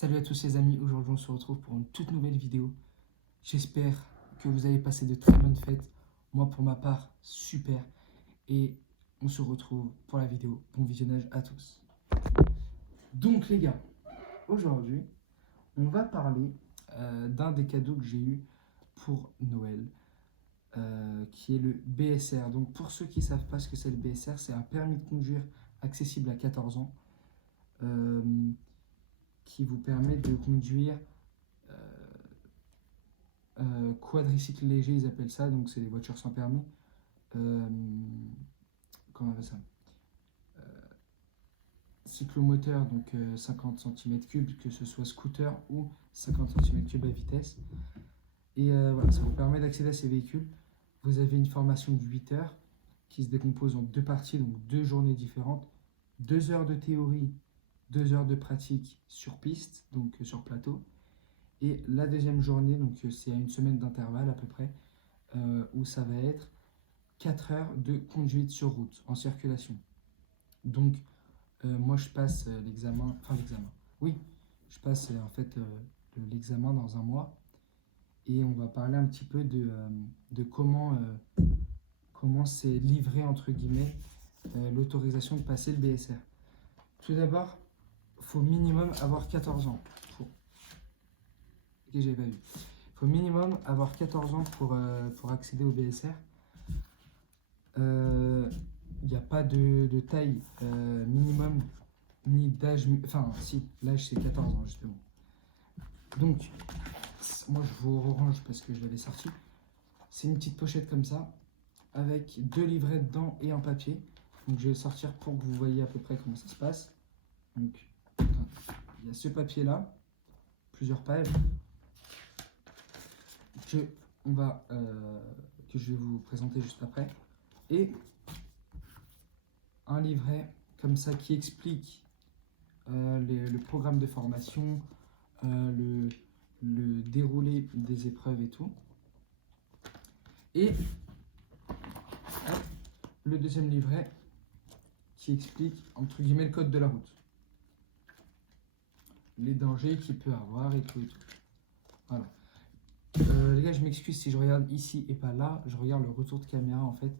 Salut à tous les amis, aujourd'hui on se retrouve pour une toute nouvelle vidéo. J'espère que vous allez passer de très bonnes fêtes. Moi pour ma part, super. Et on se retrouve pour la vidéo. Bon visionnage à tous. Donc les gars, aujourd'hui on va parler d'un des cadeaux que j'ai eu pour Noël, qui est le BSR. Donc pour ceux qui ne savent pas ce que c'est le BSR, c'est un permis de conduire accessible à 14 ans, euh, qui vous permet de conduire quadricycle léger, ils appellent ça, donc c'est les voitures sans permis. Euh, comment on appelle ça? Cyclomoteur, donc 50 cm3, que ce soit scooter ou 50 cm3 à vitesse. Et voilà, ça vous permet d'accéder à ces véhicules. Vous avez une formation de 8 heures qui se décompose en deux parties, donc deux journées différentes. 2 heures de théorie, 2 heures de pratique sur piste, donc sur plateau. Et la deuxième journée, donc c'est à une semaine d'intervalle à peu près, où ça va être 4 heures de conduite sur route, en circulation. Donc, moi, je passe l'examen. Oui, je passe en fait l'examen dans un mois. Et on va parler un petit peu de comment c'est livré, entre guillemets, l'autorisation de passer le BSR. Tout d'abord, il faut minimum avoir 14 ans. Ok, j'avais pas vu. Il faut minimum avoir 14 ans pour accéder au BSR. Il n'y a pas de taille minimum, ni d'âge. Enfin, si, l'âge c'est 14 ans justement. Donc, moi je vous orange parce que je l'avais sorti. C'est une petite pochette comme ça, avec 2 livrets dedans et un papier. Donc, je vais le sortir pour que vous voyez à peu près comment ça se passe. Donc, il y a ce papier là, plusieurs pages, que, que je vais vous présenter juste après. Et un livret comme ça qui explique le programme de formation, le déroulé des épreuves et tout. Et le deuxième livret qui explique, entre guillemets, le code de la route. Les dangers qu'il peut avoir et tout et tout. Voilà. Les gars, je m'excuse si je regarde ici et pas là. Je regarde le retour de caméra en fait.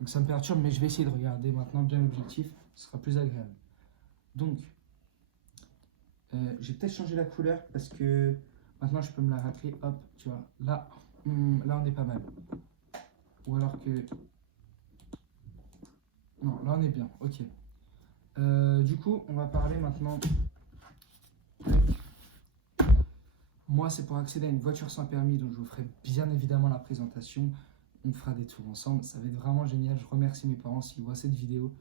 Donc ça me perturbe, mais je vais essayer de regarder maintenant bien objectif. Ce sera plus agréable. Donc, j'ai peut-être changé la couleur parce que maintenant je peux me la rappeler. Hop, tu vois. Là, là on est pas mal. Ou alors que... Non, là on est bien. Ok. Du coup, on va parler maintenant. Moi, c'est pour accéder à une voiture sans permis, donc je vous ferai bien évidemment la présentation. On fera des tours ensemble, ça va être vraiment génial. Je remercie mes parents s'ils voient cette vidéo.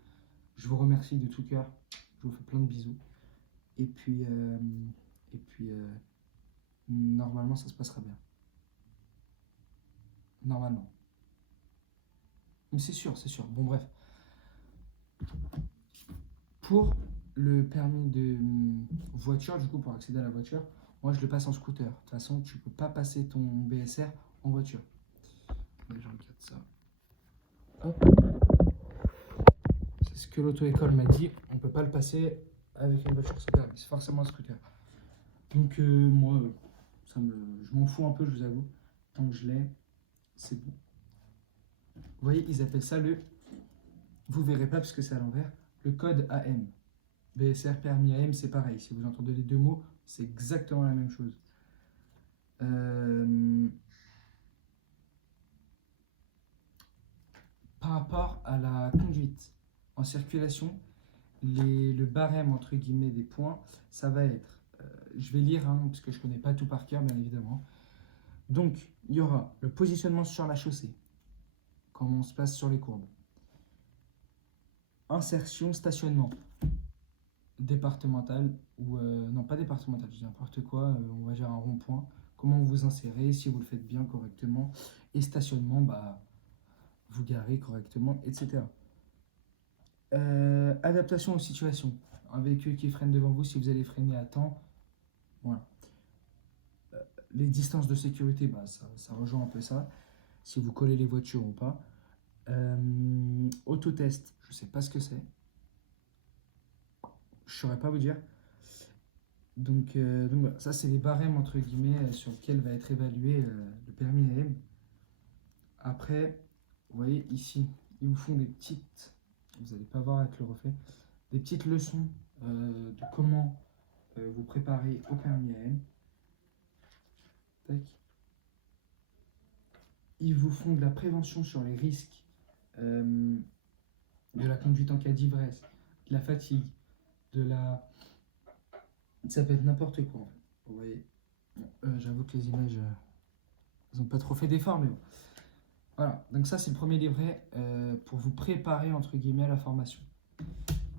Je vous remercie de tout cœur. Je vous fais plein de bisous. Et puis, normalement, ça se passera bien. Normalement. Mais c'est sûr, c'est sûr. Bon, bref. Pour le permis de voiture, du coup, pour accéder à la voiture, moi, je le passe en scooter. De toute façon, tu peux pas passer ton BSR en voiture. Je regarde ça. Hop. C'est ce que l'auto-école m'a dit. On peut pas le passer avec une voiture sans permis. C'est forcément un scooter. Donc, moi, je m'en fous un peu, je vous avoue. Tant que je l'ai, c'est bon. Vous voyez, ils appellent ça le... Vous verrez pas parce que c'est à l'envers. Le code AM. BSR permis AM, c'est pareil. Si vous entendez les deux mots, c'est exactement la même chose. Par rapport à la conduite en circulation, le barème entre guillemets des points, ça va être, je vais lire hein, parce que je ne connais pas tout par cœur bien évidemment. Donc il y aura le positionnement sur la chaussée, comment on se place sur les courbes, insertion, stationnement, départemental ou non pas départemental, je dis n'importe quoi, on va dire un rond-point, comment vous insérez, si vous le faites bien correctement, et stationnement, bah vous garez correctement, etc. Adaptation aux situations. Un véhicule qui freine devant vous, si vous allez freiner à temps, voilà. Les distances de sécurité, bah, ça rejoint un peu ça. Si vous collez les voitures ou pas. Autotest, je sais pas ce que c'est. Je saurais pas vous dire. Donc voilà, ça c'est les barèmes entre guillemets sur lesquels va être évalué le permis AM. Après, vous voyez ici, ils vous font des petites, vous n'allez pas voir avec le reflet, des petites leçons de comment vous préparer au permis AM. Tac. Ils vous font de la prévention sur les risques de la conduite en cas d'ivresse, de la fatigue, de la... Ça peut être n'importe quoi en fait. Vous voyez, j'avoue que les images, ils n'ont pas trop fait d'efforts, mais bon. Voilà, donc ça c'est le premier livret pour vous préparer entre guillemets à la formation.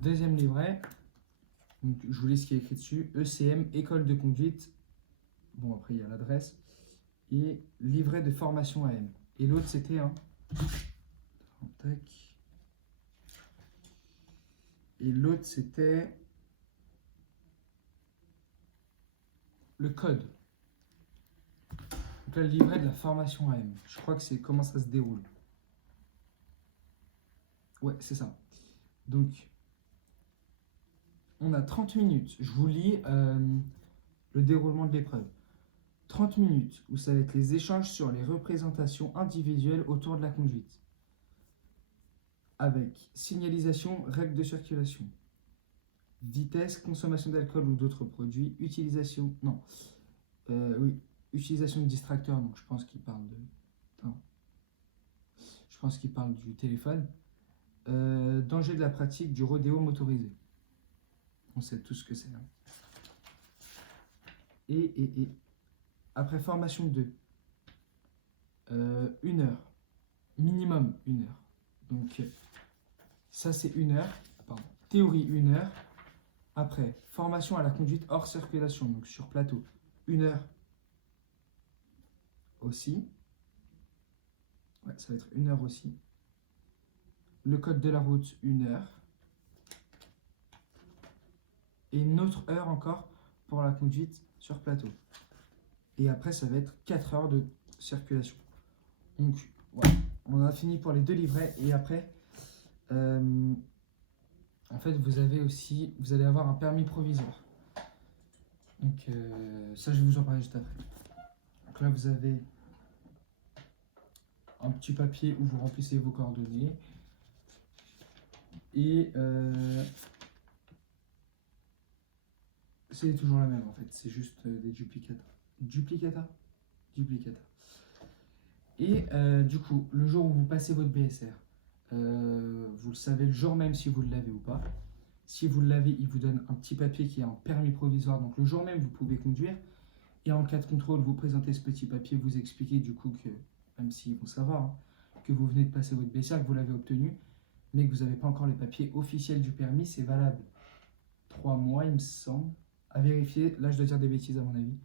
Deuxième livret, donc, je vous lis ce qui est écrit dessus, ECM, école de conduite, bon après il y a l'adresse, et livret de formation AM. Et l'autre c'était un... Tac. Et l'autre c'était le code. Donc là, le livret de la formation AM. Je crois que c'est comment ça se déroule. Ouais, c'est ça. Donc, on a 30 minutes. Je vous lis le déroulement de l'épreuve. 30 minutes où ça va être les échanges sur les représentations individuelles autour de la conduite. Avec signalisation, règles de circulation, vitesse, consommation d'alcool ou d'autres produits, utilisation... Non. Oui. Utilisation de distracteurs, donc je pense qu'il parle de... Non. Je pense qu'il parle du téléphone. Danger de la pratique du rodéo motorisé. On sait tout ce que c'est. Hein. Et après formation 2, 1 heure. Minimum 1 heure. Donc ça c'est 1 heure. Pardon. Théorie 1 heure. Après, formation à la conduite hors circulation, donc sur plateau. 1 heure aussi. Ouais, ça va être 1 heure aussi. Le code de la route, 1 heure. Et une autre heure encore pour la conduite sur plateau. Et après, ça va être 4 heures de circulation. Donc, voilà, on a fini pour les 2 livrets. Et après, en fait, vous allez avoir un permis provisoire. Donc, ça, je vais vous en parler juste après. Donc là, vous avez un petit papier où vous remplissez vos coordonnées. Et c'est toujours la même en fait, c'est juste des duplicata. Duplicata. Et du coup, le jour où vous passez votre BSR, vous le savez le jour même si vous l'avez ou pas. Si vous l'avez, il vous donne un petit papier qui est un permis provisoire. Donc le jour même, vous pouvez conduire. Et en cas de contrôle, vous présentez ce petit papier, vous expliquez du coup que, même s'ils vont savoir, hein, que vous venez de passer votre BSR, que vous l'avez obtenu, mais que vous n'avez pas encore les papiers officiels du permis, c'est valable 3 mois, il me semble. À vérifier, là je dois dire des bêtises à mon avis.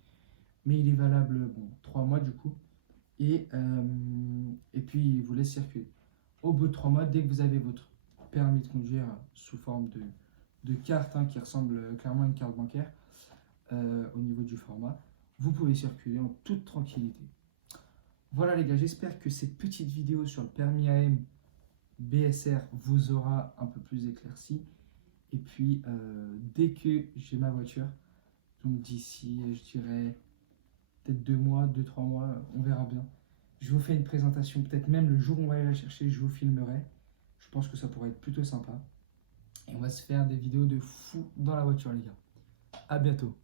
Mais il est valable, bon, 3 mois du coup. Et puis il vous laisse circuler. Au bout de 3 mois, dès que vous avez votre permis de conduire sous forme de carte hein, qui ressemble clairement à une carte bancaire au niveau du format, vous pouvez circuler en toute tranquillité. Voilà les gars, j'espère que cette petite vidéo sur le permis AM BSR vous aura un peu plus éclairci. Et puis dès que j'ai ma voiture, donc d'ici je dirais peut-être 2 mois, 2-3 mois, on verra bien. Je vous fais une présentation, peut-être même le jour où on va aller la chercher, je vous filmerai. Je pense que ça pourrait être plutôt sympa. Et on va se faire des vidéos de fou dans la voiture les gars. À bientôt.